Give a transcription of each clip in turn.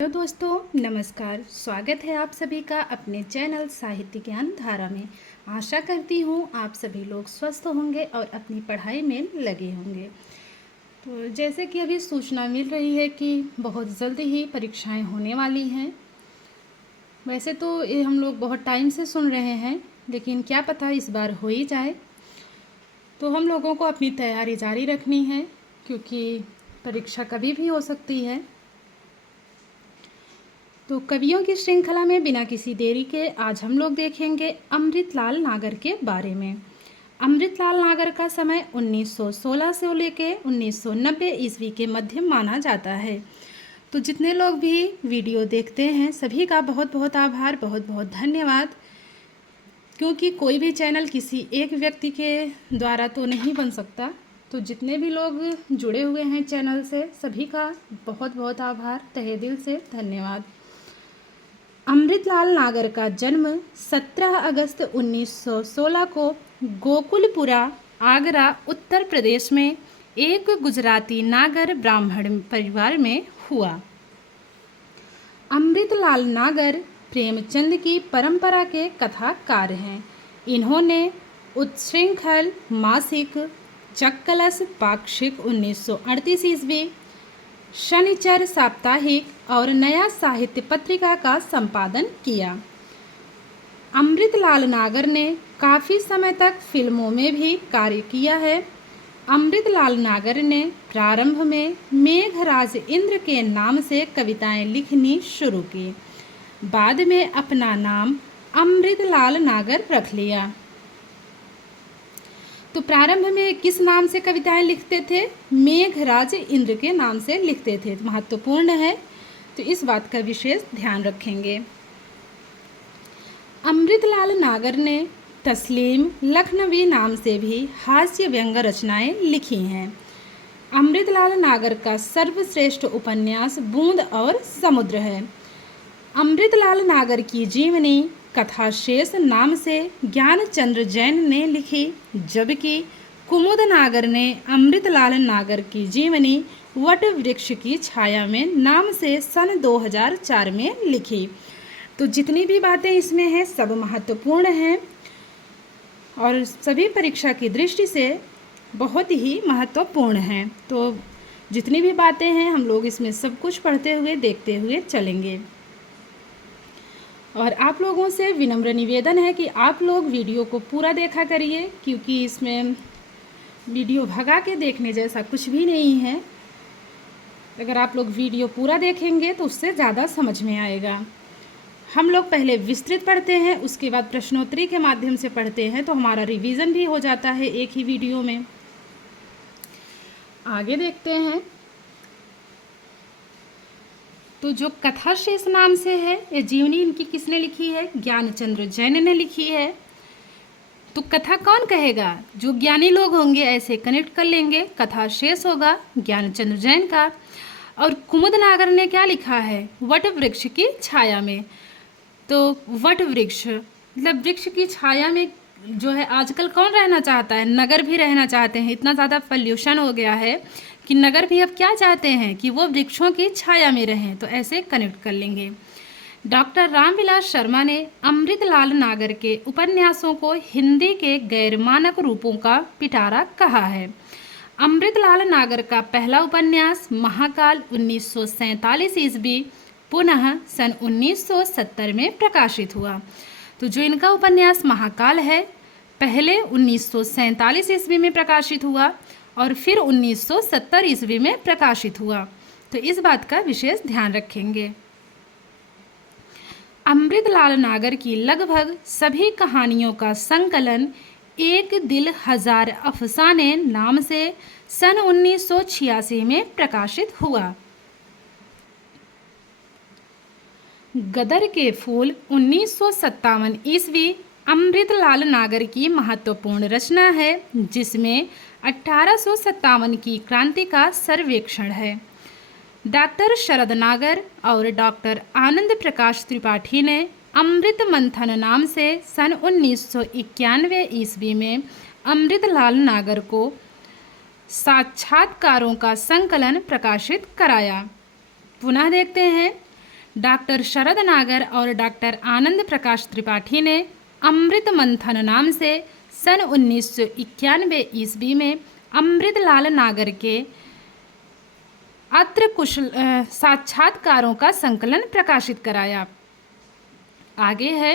Hello दोस्तों, नमस्कार। स्वागत है आप सभी का अपने चैनल साहित्य ज्ञान धारा में। आशा करती हूँ आप सभी लोग स्वस्थ होंगे और अपनी पढ़ाई में लगे होंगे। तो जैसे कि अभी सूचना मिल रही है कि बहुत जल्द ही परीक्षाएं होने वाली हैं। वैसे तो ये हम लोग बहुत टाइम से सुन रहे हैं, लेकिन क्या पता इस बार हो ही जाए। तो हम लोगों को अपनी तैयारी जारी रखनी है, क्योंकि परीक्षा कभी भी हो सकती है। तो कवियों की श्रृंखला में बिना किसी देरी के आज हम लोग देखेंगे अमृतलाल नागर के बारे में। अमृतलाल नागर का समय 1916 से लेकर 1990 ईस्वी के मध्य माना जाता है। तो जितने लोग भी वीडियो देखते हैं सभी का बहुत बहुत आभार, बहुत बहुत धन्यवाद। क्योंकि कोई भी चैनल किसी एक व्यक्ति के द्वारा तो नहीं बन सकता, तो जितने भी लोग जुड़े हुए हैं चैनल से सभी का बहुत बहुत आभार, तहे दिल से धन्यवाद। अमृतलाल नागर का जन्म 17 अगस्त 1916 को गोकुलपुरा, आगरा, उत्तर प्रदेश में एक गुजराती नागर ब्राह्मण परिवार में हुआ। अमृतलाल नागर प्रेमचंद की परंपरा के कथाकार हैं। इन्होंने उत्श्रृंखल मासिक, चक्कलस पाक्षिक 1938 ईस्वी, शनिचर साप्ताहिक और नया साहित्य पत्रिका का संपादन किया। अमृतलाल नागर ने काफ़ी समय तक फिल्मों में भी कार्य किया है। अमृतलाल नागर ने प्रारंभ में मेघराज इंद्र के नाम से कविताएं लिखनी शुरू की। बाद में अपना नाम अमृतलाल नागर रख लिया। तो प्रारंभ में किस नाम से कविताएं लिखते थे? मेघराज इंद्र के नाम से लिखते थे। महत्वपूर्ण है, तो इस बात का विशेष ध्यान रखेंगे। अमृतलाल नागर ने तस्लीम लखनवी नाम से भी हास्य व्यंग रचनाएं लिखी हैं। अमृतलाल नागर का सर्वश्रेष्ठ उपन्यास बूंद और समुद्र है। अमृतलाल नागर की जीवनी कथाशेष नाम से ज्ञानचंद्र जैन ने लिखी, जबकि कुमुद नागर ने अमृतलाल नागर की जीवनी वट वृक्ष की छाया में नाम से सन 2004 में लिखी। तो जितनी भी बातें इसमें हैं सब महत्वपूर्ण हैं और सभी परीक्षा की दृष्टि से बहुत ही महत्वपूर्ण हैं। तो जितनी भी बातें हैं हम लोग इसमें सब कुछ पढ़ते हुए देखते हुए चलेंगे। और आप लोगों से विनम्र निवेदन है कि आप लोग वीडियो को पूरा देखा करिए, क्योंकि इसमें वीडियो भगा के देखने जैसा कुछ भी नहीं है। अगर आप लोग वीडियो पूरा देखेंगे तो उससे ज़्यादा समझ में आएगा। हम लोग पहले विस्तृत पढ़ते हैं, उसके बाद प्रश्नोत्तरी के माध्यम से पढ़ते हैं, तो हमारा रिवीजन भी हो जाता है एक ही वीडियो में। आगे देखते हैं। तो जो कथाशेष नाम से है, ये जीवनी इनकी किसने लिखी है? ज्ञानचंद्र जैन ने लिखी है। तो कथा कौन कहेगा? जो ज्ञानी लोग होंगे ऐसे कनेक्ट कर लेंगे, कथाशेष होगा ज्ञानचंद्र जैन का। और कुमुद नागर ने क्या लिखा है? वट वृक्ष की छाया में। तो वट वृक्ष मतलब वृक्ष की छाया में जो है, आजकल कौन रहना चाहता है? नगर भी रहना चाहते हैं। इतना ज़्यादा पॉल्यूशन हो गया है कि नगर भी अब क्या चाहते हैं कि वो वृक्षों की छाया में रहें। तो ऐसे कनेक्ट कर लेंगे। डॉक्टर रामविलास शर्मा ने अमृतलाल नागर के उपन्यासों को हिंदी के गैर मानक रूपों का पिटारा कहा है। अमृतलाल नागर का पहला उपन्यास महाकाल 1947 ईस्वी पुनः सन 1970 में प्रकाशित हुआ। तो जो इनका उपन्यास महाकाल है, पहले 1947 ईस्वी में प्रकाशित हुआ और फिर 1970 ईस्वी में प्रकाशित हुआ। तो इस बात का विशेष ध्यान रखेंगे। अमृतलाल नागर की लगभग सभी कहानियों का संकलन एक दिल हजार अफसाने नाम से सन 1986 में प्रकाशित हुआ। गदर के फूल 1957 ईस्वी अमृतलाल नागर की महत्वपूर्ण रचना है, जिसमें 1857 की क्रांति का सर्वेक्षण है। डॉक्टर शरद नागर और डॉक्टर आनंद प्रकाश त्रिपाठी ने अमृत मंथन नाम से सन 1991 ईस्वी में अमृतलाल नागर को साक्षात्कारों का संकलन प्रकाशित कराया। पुनः देखते हैं। डॉक्टर शरद नागर और डॉक्टर आनंद प्रकाश त्रिपाठी ने अमृत मंथन नाम से सन 1991 ईस्वी में अमृतलाल नागर के अत्र कुशल साक्षात्कारों का संकलन प्रकाशित कराया। आगे है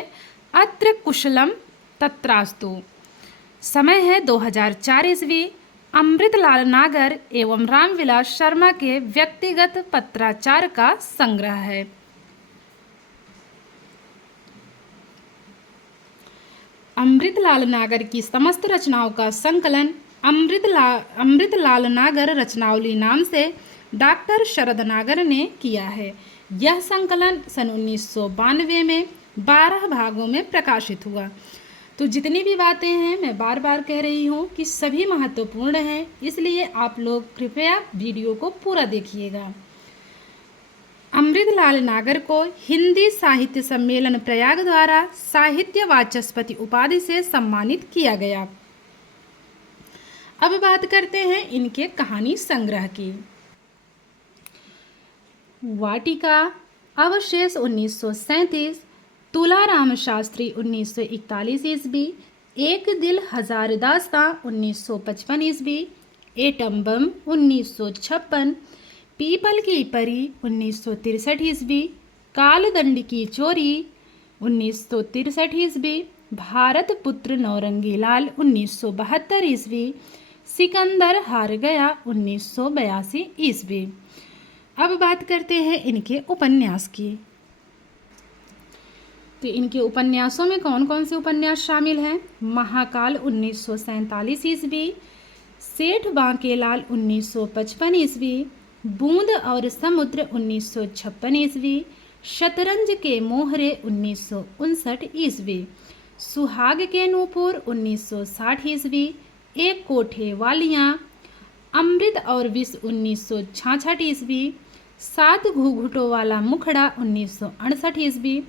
अत्र कुशलम तत्रास्तु। समय है 2004 ईस्वी। अमृतलाल नागर एवं रामविलास शर्मा के व्यक्तिगत पत्राचार का संग्रह है। अमृतलाल नागर की समस्त रचनाओं का संकलन अमृतलाल नागर रचनावली नाम से डॉक्टर शरद नागर ने किया है। यह संकलन सन 1992 में 12 भागों में प्रकाशित हुआ। तो जितनी भी बातें हैं मैं बार बार कह रही हूँ कि सभी महत्वपूर्ण हैं, इसलिए आप लोग कृपया वीडियो को पूरा देखिएगा। अमृतलाल नागर को हिंदी साहित्य सम्मेलन प्रयाग द्वारा साहित्य वाचस्पति उपाधि से सम्मानित किया गया। अब बात करते हैं इनके कहानी संग्रह की। वाटिका अवशेष 1937, तुलाराम शास्त्री 1941 ईस्वी, एक दिल हजार दास्तां 1955 ईस्वी, एटम बम 1956, पीपल की परी 1963 ईस्वी, कालदंड की चोरी 1963 ईस्वी, भारत पुत्र नौरंगी लाल 1972 ईस्वी, सिकंदर हार गया 1982 ईस्वी। अब बात करते हैं इनके उपन्यास की। तो इनके उपन्यासों में कौन कौन से उपन्यास शामिल हैं? महाकाल 1947 ईस्वी, सेठ बांकेलाल 1955 ईस्वी, बूंद और समुद्र 1956 ईस्वी, शतरंज के मोहरे 1959 ईस्वी, सुहाग के नूपुर 1960 ईस्वी, एक कोठे वालियाँ, अमृत और विष 1966 ईस्वी, 7 घूंघटों वाला मुखड़ा 1968 ईस्वी,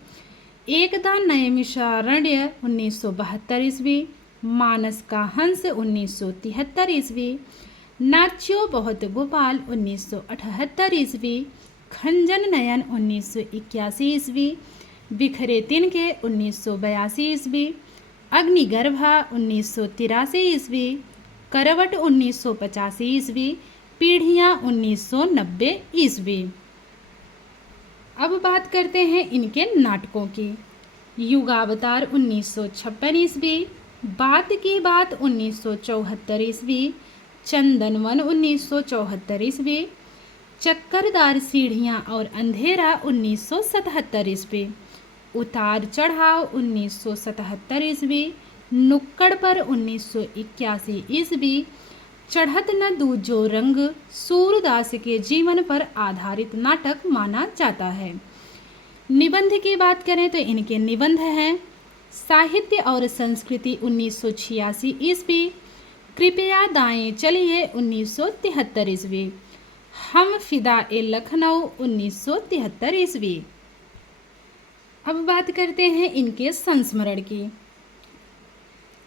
एकदा नैमिषारण्य 1972 ईस्वी, मानस का हंस 1973 ईस्वी, नाच्यो बहुत गोपाल 1978 ईस्वी, खंजन नयन 1981 ईस्वी, बिखरे तिनके 1982 ईस्वी, अग्निगर्भा 1983 ईस्वी, करवट 1985 ईस्वी, पीढ़ियाँ 1990 ईस्वी। अब बात करते हैं इनके नाटकों की। युगावतार 1956 ईस्वी, बात की बात 1974 ईस्वी, चंदनवन 1974 ईस्वी, चक्करदार सीढ़ियाँ और अंधेरा 1977 ईस्वी, उतार चढ़ाव 1977 ईस्वी, नुक्कड़ पर 1981 ईस्वी, चढ़त न दूजो रंग सूरदास के जीवन पर आधारित नाटक माना जाता है। निबंध की बात करें तो इनके निबंध हैं साहित्य और संस्कृति 1986 ईस्वी, कृपया दाएं चलिए 1973 ईस्वी, हम फिदा ए लखनऊ 1973 ईस्वी। अब बात करते हैं इनके संस्मरण की।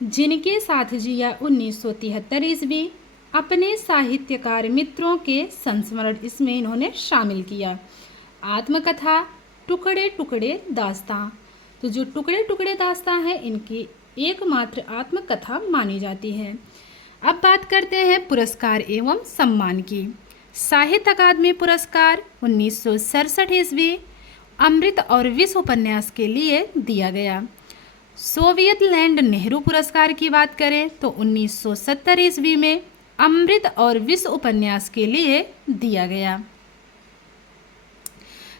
जिनके साथ जिया 1973 ईस्वी, अपने साहित्यकार मित्रों के संस्मरण इसमें इन्होंने शामिल किया। आत्मकथा, टुकड़े टुकड़े दास्तां। तो जो टुकड़े टुकड़े दास्तां है इनकी एकमात्र आत्मकथा मानी जाती है। अब बात करते हैं पुरस्कार एवं सम्मान की। साहित्य अकादमी पुरस्कार 1967 ईस्वी अमृत और विष उपन्यास के लिए दिया गया। सोवियत लैंड नेहरू पुरस्कार की बात करें तो 1970 ईस्वी में अमृत और विष उपन्यास के लिए दिया गया।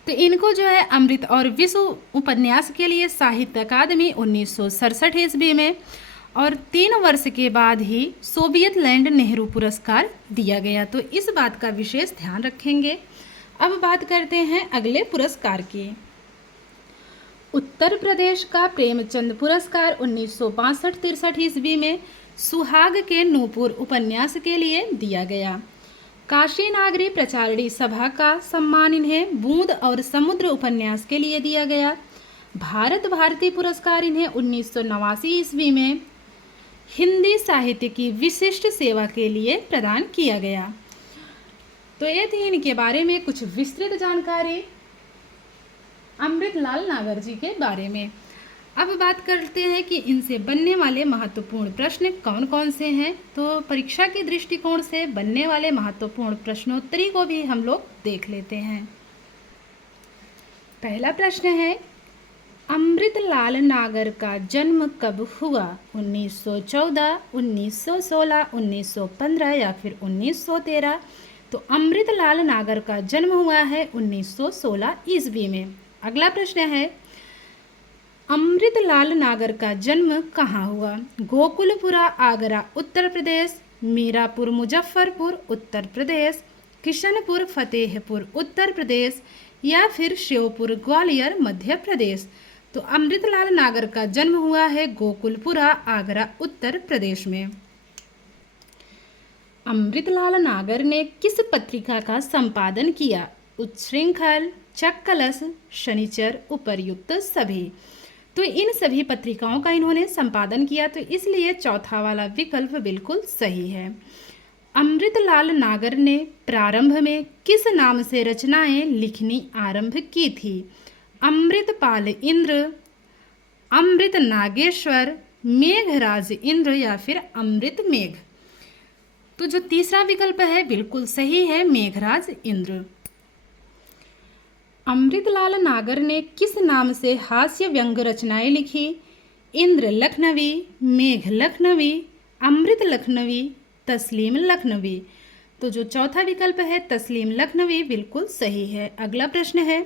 तो इनको जो है अमृत और विष उपन्यास के लिए साहित्य अकादमी 1967 ईस्वी में और 3 वर्ष के बाद ही सोवियत लैंड नेहरू पुरस्कार दिया गया। तो इस बात का विशेष ध्यान रखेंगे। अब बात करते हैं अगले पुरस्कार की। उत्तर प्रदेश का प्रेमचंद पुरस्कार 1962-63 ईस्वी में सुहाग के नूपुर उपन्यास के लिए दिया गया। काशी नागरी प्रचारणी सभा का सम्मान इन्हें बूंद और समुद्र उपन्यास के लिए दिया गया। भारत भारती पुरस्कार इन्हें 1989 ईस्वी में हिंदी साहित्य की विशिष्ट सेवा के लिए प्रदान किया गया। तो ये थी इनके बारे में कुछ विस्तृत जानकारी। अमृतलाल नागर जी के बारे में। अब बात करते हैं कि इनसे बनने वाले महत्वपूर्ण प्रश्न कौन कौन से हैं। तो परीक्षा के दृष्टिकोण से बनने वाले महत्वपूर्ण प्रश्नोत्तरी को भी हम लोग देख लेते हैं। पहला प्रश्न है, अमृतलाल नागर का जन्म कब हुआ? 1914, 1916, 1915 या फिर 1913? तो अमृतलाल नागर का जन्म हुआ है 1916 ईस्वी में। अगला प्रश्न है, अमृतलाल नागर का जन्म कहाँ हुआ? गोकुलपुरा आगरा उत्तर प्रदेश, मीरापुर मुजफ्फरपुर उत्तर प्रदेश, किशनपुर फतेहपुर उत्तर प्रदेश या फिर श्योपुर ग्वालियर मध्य प्रदेश? तो अमृतलाल नागर का जन्म हुआ है गोकुलपुरा आगरा उत्तर प्रदेश में। अमृतलाल नागर ने किस पत्रिका का संपादन किया? उच्छृंखल, चक्कलस, शनिचर, उपर्युक्त सभी। तो इन सभी पत्रिकाओं का इन्होंने संपादन किया, तो इसलिए चौथा वाला विकल्प बिल्कुल सही है। अमृतलाल नागर ने प्रारंभ में किस नाम से रचनाएं लिखनी आरंभ की थी? अमृतपाल इंद्र, अमृत नागेश्वर, मेघराज इंद्र या फिर अमृत मेघ? तो जो तीसरा विकल्प है बिल्कुल सही है, मेघराज इंद्र। अमृतलाल नागर ने किस नाम से हास्य व्यंग रचनाएं लिखी? इंद्र लखनवी, मेघ लखनवी, अमृत लखनवी, तस्लीम लखनवी? तो जो चौथा विकल्प है तस्लीम लखनवी बिल्कुल सही है। अगला प्रश्न है,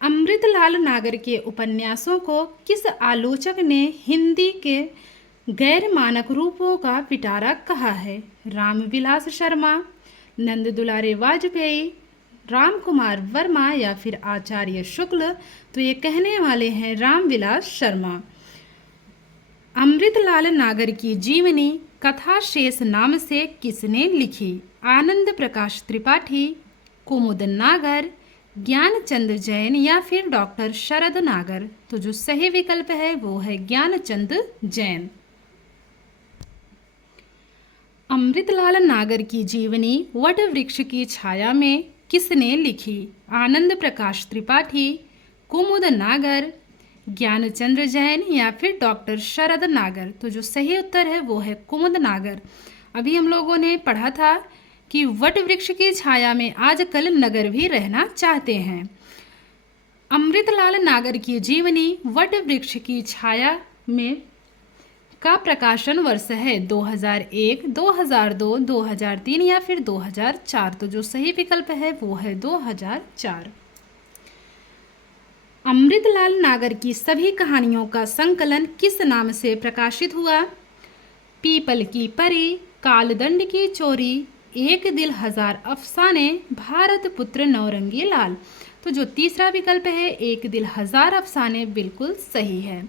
अमृतलाल नागर के उपन्यासों को किस आलोचक ने हिंदी के गैर मानक रूपों का पिटारा कहा है? रामविलास शर्मा, नंद दुलारे वाजपेयी, राम कुमार वर्मा या फिर आचार्य शुक्ल? तो ये कहने वाले हैं रामविलास शर्मा। अमृतलाल नागर की जीवनी कथा शेष नाम से किसने लिखी? आनंद प्रकाश त्रिपाठी, कुमुद नागर, ज्ञानचंद जैन या फिर डॉक्टर शरद नागर? तो जो सही विकल्प है वो है ज्ञानचंद जैन। अमृतलाल नागर की जीवनी वट वृक्ष की छाया में किसने लिखी? आनंद प्रकाश त्रिपाठी, कुमुद नागर, ज्ञानचंद्र जैन या फिर डॉक्टर शरद नागर? तो जो सही उत्तर है वो है कुमुद नागर। अभी हम लोगों ने पढ़ा था कि वट वृक्ष की छाया में आजकल नगर भी रहना चाहते हैं। अमृतलाल नागर की जीवनी वट वृक्ष की छाया में का प्रकाशन वर्ष है 2001, 2002, 2003 या फिर 2004? तो जो सही विकल्प है वो है 2004। अमृतलाल नागर की सभी कहानियों का संकलन किस नाम से प्रकाशित हुआ? पीपल की परी, कालदंड की चोरी, एक दिल हजार अफसाने, भारत पुत्र नौरंगी लाल? तो जो तीसरा विकल्प है एक दिल हजार अफसाने बिल्कुल सही है।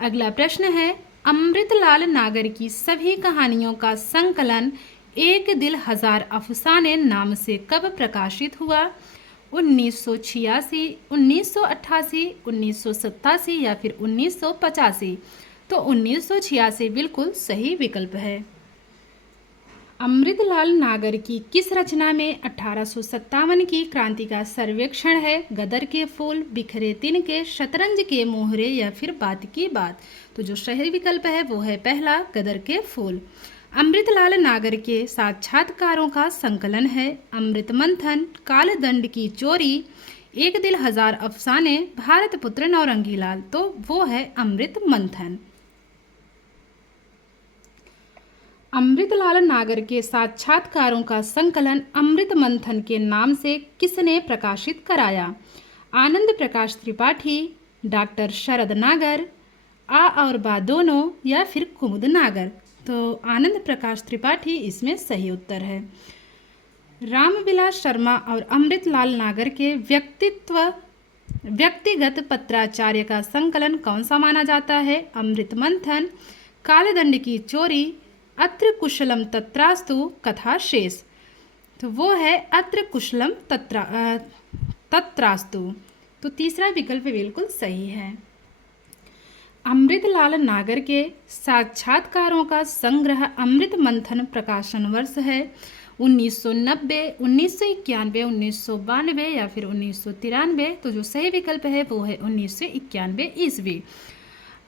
अगला प्रश्न है, अमृतलाल नागर की सभी कहानियों का संकलन एक दिल हजार अफसाने नाम से कब प्रकाशित हुआ? 1986, 1988, 1987 या फिर 1985? तो 1986 बिल्कुल सही विकल्प है। अमृतलाल नागर की किस रचना में 1857 की क्रांति का सर्वेक्षण है? गदर के फूल, बिखरे तिनके, शतरंज के मोहरे या फिर बात की बात? तो जो सही विकल्प है वो है पहला, गदर के फूल। अमृतलाल नागर के साक्षात्कारों का संकलन है अमृत मंथन, कालदंड की चोरी, एक दिल हजार अफसाने, भारत पुत्र नौरंगी लाल? तो वो है अमृत मंथन। अमृतलाल नागर के साक्षात्कारों का संकलन अमृत मंथन के नाम से किसने प्रकाशित कराया? आनंद प्रकाश त्रिपाठी, डॉक्टर शरद नागर, आ और बा दोनों या फिर कुमुद नागर? तो आनंद प्रकाश त्रिपाठी इसमें सही उत्तर है। रामविलास शर्मा और अमृतलाल नागर के व्यक्तिगत पत्राचार्य का संकलन कौन सा माना जाता है? अमृत मंथन, कालदंड की चोरी, अत्र कुशलम तत्रास्तु, कथा शेष? तो वो है अत्र कुशलम तत्रास्तु। तो तीसरा विकल्प बिल्कुल सही है। अमृतलाल नागर के साक्षात्कारों का संग्रह अमृत मंथन प्रकाशन वर्ष है 1990, 1991, 1992 या फिर 1993। तो जो सही विकल्प है वो है 1991 ईस्वी।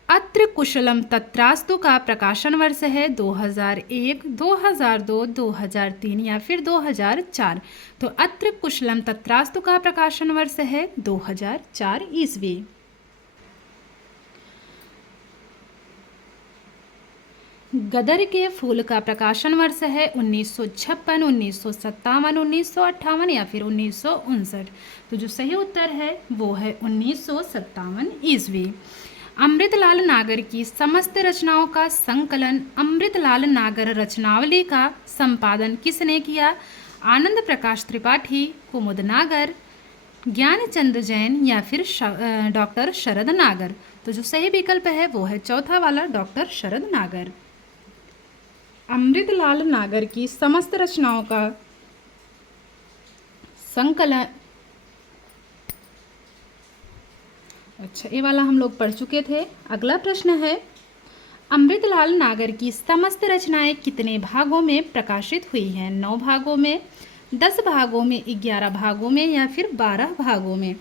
अत्र कुशलम तत्रास्तु का प्रकाशन वर्ष है 2001, 2002, 2003 या फिर 2004। तो अत्र कुशलम तत्रास्तु का प्रकाशन वर्ष है 2004 ईस्वी। गदर के फूल का प्रकाशन वर्ष है 1956, 1957, 1958 या फिर 1959। तो जो सही उत्तर है वो है 1957 ईस्वी। अमृतलाल नागर की समस्त रचनाओं का संकलन अमृतलाल नागर रचनावली का संपादन किसने किया? आनंद प्रकाश त्रिपाठी, कुमुद नागर, ज्ञानचंद जैन या फिर डॉक्टर शरद नागर। तो जो सही विकल्प है वो है चौथा वाला, डॉक्टर शरद नागर। अमृतलाल नागर की समस्त रचनाओं का संकलन, अच्छा ये वाला हम लोग पढ़ चुके थे। अगला प्रश्न है, अमृतलाल नागर की समस्त रचनाएं कितने भागों में प्रकाशित हुई हैं? 9 भागों में, 10 भागों में, 11 भागों में या फिर 12 भागों में?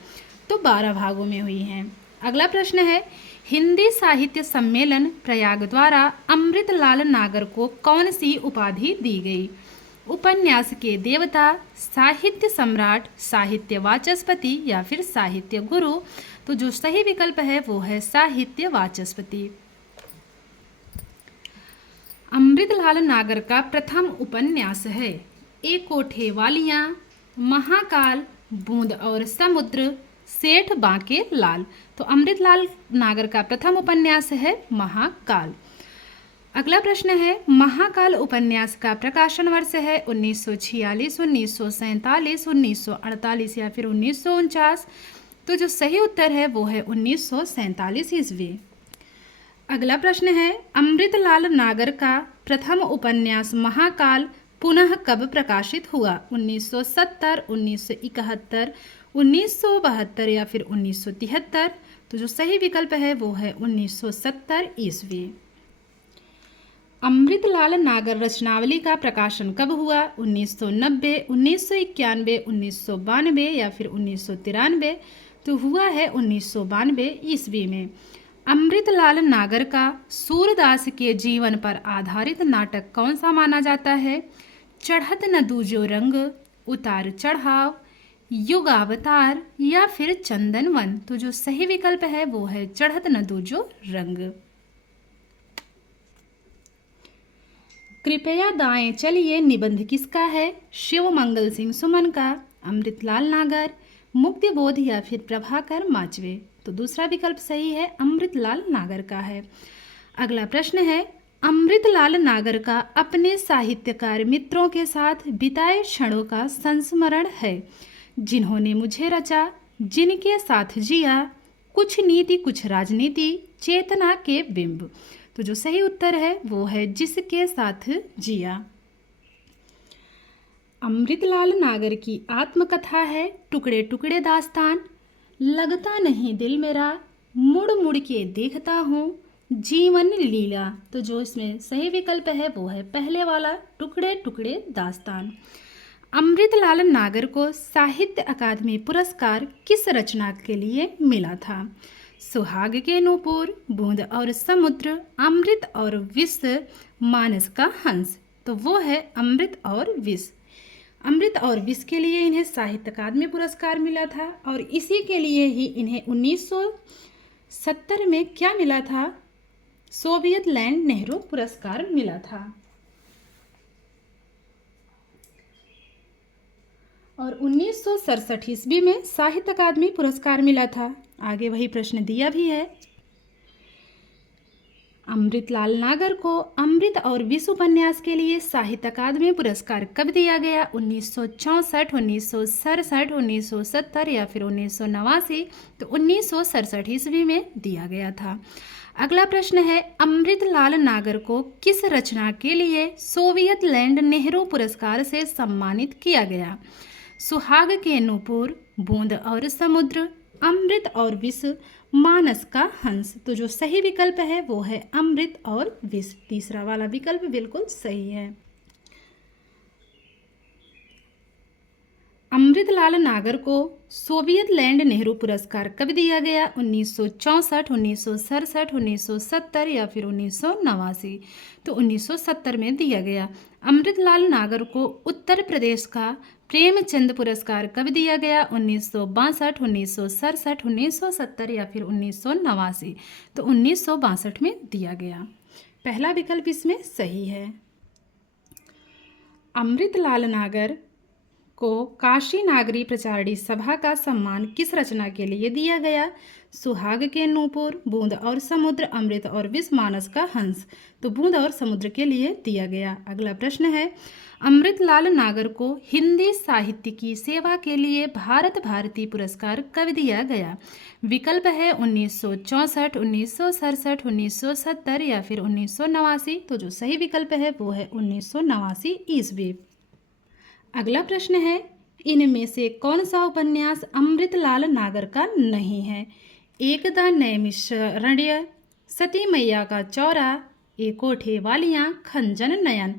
तो 12 भागों में हुई हैं। अगला प्रश्न है, हिंदी साहित्य सम्मेलन प्रयाग द्वारा अमृतलाल नागर को कौन सी उपाधि दी गई? उपन्यास के देवता, साहित्य सम्राट, साहित्य वाचस्पति या फिर साहित्य गुरु? तो जो सही विकल्प है वो है साहित्य वाचस्पति। अमृतलाल नागर का प्रथम उपन्यास है एक कोठे वालियाँ, महाकाल, बूंद और समुद्र, सेठ बांके लाल। तो अमृतलाल नागर का प्रथम उपन्यास है महाकाल। अगला प्रश्न है, महाकाल उपन्यास का प्रकाशन वर्ष है 1946, 1947, 1948 या फिर 1949। तो जो सही उत्तर है वो है 1947 ईस्वी। अगला प्रश्न है, अमृतलाल नागर का प्रथम उपन्यास महाकाल पुनः कब प्रकाशित हुआ? 1970, 1971, 1972 या फिर 1973। तो जो सही विकल्प है वो है 1970 ईस्वी। अमृतलाल नागर रचनावली का प्रकाशन कब हुआ? 1990, 1991, 1992 या फिर 1993। तो हुआ है 1992 ईस्वी में। अमृतलाल नागर का सूरदास के जीवन पर आधारित नाटक कौन सा माना जाता है? चढ़त न दूजो रंग, उतार चढ़ाव, युगावतार या फिर चंदन वन? तो जो सही विकल्प है वो है चढ़त न दूजो रंग। कृपया दाएं चलिए निबंध किसका है? शिव मंगल सिंह सुमन का, अमृतलाल नागर, मुक्तिबोध या फिर प्रभाकर माचवे? तो दूसरा विकल्प सही है, अमृतलाल नागर का है। अगला प्रश्न है, अमृतलाल नागर का अपने साहित्यकार मित्रों के साथ बिताए क्षणों का संस्मरण है। जिन्होंने मुझे रचा, जिनके साथ जिया, कुछ नीति कुछ राजनीति, चेतना के बिंब? तो जो सही उत्तर है वो है जिसके साथ जिया। अमृतलाल नागर की आत्मकथा है टुकड़े टुकड़े दास्तान, लगता नहीं दिल मेरा, मुड़ मुड़ के देखता हूँ, जीवन लीला। तो जो इसमें सही विकल्प है वो है पहले वाला, टुकड़े टुकड़े दास्तान। अमृतलाल नागर को साहित्य अकादमी पुरस्कार किस रचना के लिए मिला था? सुहाग के नूपुर, बूंद और समुद्र, अमृत और विष, मानस का हंस? तो वो है अमृत और विष। अमृत और विष के लिए इन्हें साहित्य अकादमी पुरस्कार मिला था और इसी के लिए ही इन्हें 1970 में क्या मिला था? सोवियत लैंड नेहरू पुरस्कार मिला था। और 1967 ईस्वी में साहित्य अकादमी पुरस्कार मिला था। आगे वही प्रश्न दिया भी है। अमृतलाल नागर को अमृत और विष उपन्यास के लिए साहित्य अकादमी पुरस्कार कब दिया गया? 1964, 1967, 1970 या फिर 1989? तो 1967 ईस्वी में दिया गया था। अगला प्रश्न है, अमृतलाल नागर को किस रचना के लिए सोवियत लैंड नेहरू पुरस्कार से सम्मानित किया गया? सुहाग के नूपुर, बूंद और समुद्र, अमृत और विष, मानस का हंस? तो जो सही विकल्प है वो है अमृत और विष। तीसरा वाला विकल्प बिल्कुल सही है। अमृतलाल नागर को सोवियत लैंड नेहरू पुरस्कार कब दिया गया? 1964, 1967, 1970 या फिर 1989? तो 1970 में दिया गया। अमृतलाल नागर को उत्तर प्रदेश का प्रेमचंद पुरस्कार कब दिया गया? 1962, 1967, 1970 या फिर 1989? तो 1962 में दिया गया। पहला विकल्प इसमें सही है। अमृतलाल नागर को काशी नागरी प्रचारणी सभा का सम्मान किस रचना के लिए दिया गया? सुहाग के नूपुर, बूंद और समुद्र, अमृत और विष, मानस का हंस। तो बूंद और समुद्र के लिए दिया गया। अगला प्रश्न है, अमृतलाल नागर को हिंदी साहित्य की सेवा के लिए भारत भारती पुरस्कार कब दिया गया? विकल्प है 1964, 1967, 1970 या फिर 1989? तो जो सही विकल्प है वो है 1989 ईस्वी। अगला प्रश्न है, इनमें से कौन सा उपन्यास अमृतलाल नागर का नहीं है? एकदा नैमिषारण्य, सती मैया का चौरा, एक कोठे वालियाँ, खंजन नयन।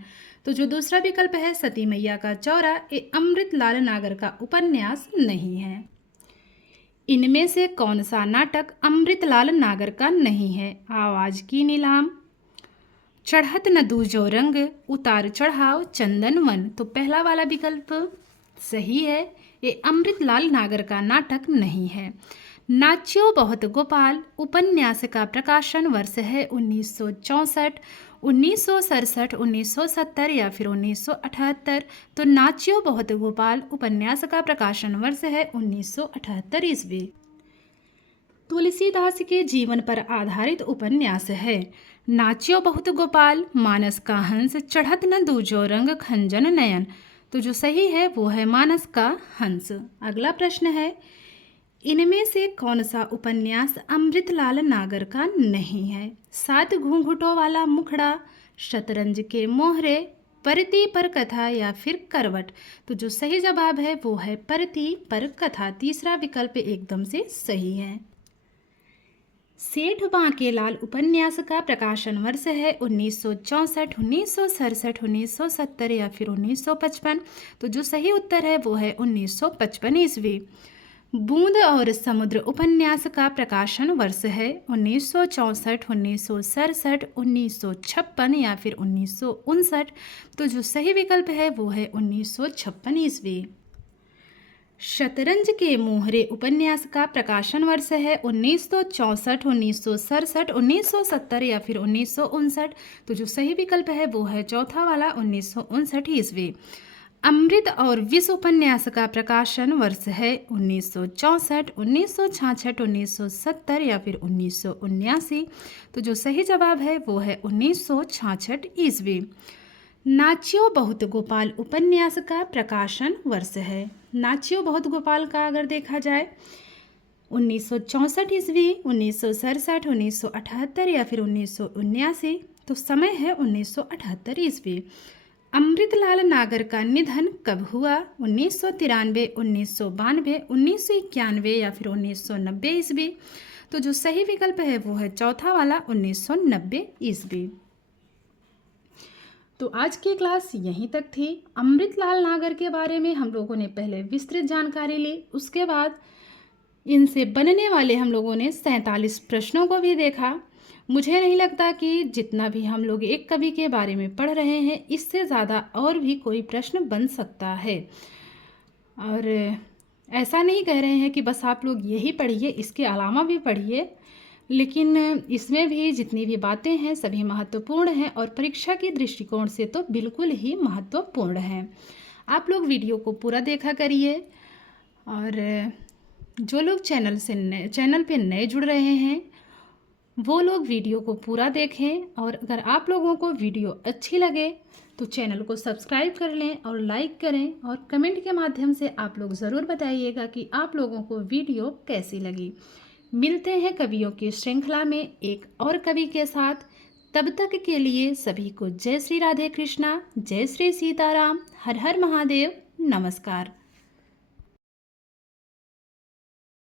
तो जो दूसरा विकल्प है सती मैया का चौरा, ये अमृतलाल नागर का उपन्यास नहीं है। इनमें से कौन सा नाटक अमृतलाल नागर का नहीं है? आवाज की नीलाम, चढ़त न दूजो रंग, उतार चढ़ाव, चंदन वन। तो पहला वाला विकल्प सही है, ये अमृतलाल नागर का नाटक नहीं है। नाच्यो बहुत गोपाल उपन्यास का प्रकाशन वर्ष है 1964, 1967, 1970 या फिर 1978? तो नाच्यो बहुत गोपाल उपन्यास का प्रकाशन वर्ष है 1978 ईस्वी। तुलसीदास के जीवन पर आधारित उपन्यास है। नाच्यो बहुत गोपाल, मानस का हंस, चढ़त न दूजो रंग, खंजन नयन। तो जो सही है वो है मानस का हंस। अगला प्रश्न है, इनमें से कौन सा उपन्यास अमृतलाल नागर का नहीं है? सात घूंघटों वाला मुखड़ा, शतरंज के मोहरे, परती पर कथा या फिर करवट? तो जो सही जवाब है वो है परती पर कथा। तीसरा विकल्प एकदम से सही है। सेठ बांकेलाल उपन्यास का प्रकाशन वर्ष है 1964, 1967, 1970 या फिर 1955? तो जो सही उत्तर है वो है 1955 ईस्वी। बूंद और समुद्र उपन्यास का प्रकाशन वर्ष है 1964, 1967, 1956 या फिर 1959? तो जो सही विकल्प है वो है 1956 ईस्वी। शतरंज के मोहरे उपन्यास का प्रकाशन वर्ष है 1964, 1967, 1970 या फिर 1959? तो जो सही विकल्प है वो है चौथा वाला 1959 ईस्वी। अमृत और विष उपन्यास का प्रकाशन वर्ष है 1964, 1966, 1970 या फिर 1979? तो जो सही जवाब है वो है 1966 ईस्वी। नाच्यो बहुत गोपाल उपन्यास का प्रकाशन वर्ष है। नाच्यो बहुत गोपाल का अगर देखा जाए 1964 ईस्वी, 1967, 1978 या फिर 1979? तो समय है 1978 ईस्वी। अमृतलाल नागर का निधन कब हुआ? 1993, 1992, 1991 या फिर 1990 ईस्वी? तो जो सही विकल्प है वो है चौथा वाला 1990 ईस्वी। तो आज की क्लास यहीं तक थी। अमृतलाल नागर के बारे में हम लोगों ने पहले विस्तृत जानकारी ली, उसके बाद इनसे बनने वाले हम लोगों ने 47 प्रश्नों को भी देखा। मुझे नहीं लगता कि जितना भी हम लोग एक कवि के बारे में पढ़ रहे हैं इससे ज़्यादा और भी कोई प्रश्न बन सकता है। और ऐसा नहीं कह रहे हैं कि बस आप लोग यही पढ़िए, इसके अलावा भी पढ़िए, लेकिन इसमें भी जितनी भी बातें हैं सभी महत्वपूर्ण हैं और परीक्षा के दृष्टिकोण से तो बिल्कुल ही महत्वपूर्ण हैं। आप लोग वीडियो को पूरा देखा करिए और जो लोग चैनल पे नए जुड़ रहे हैं वो लोग वीडियो को पूरा देखें और अगर आप लोगों को वीडियो अच्छी लगे तो चैनल को सब्सक्राइब कर लें और लाइक करें और कमेंट के माध्यम से आप लोग ज़रूर बताइएगा कि आप लोगों को वीडियो कैसी लगी। मिलते हैं कवियों की श्रृंखला में एक और कवि के साथ। तब तक के लिए सभी को जय श्री राधे कृष्णा, जय श्री सीताराम, हर हर महादेव, नमस्कार।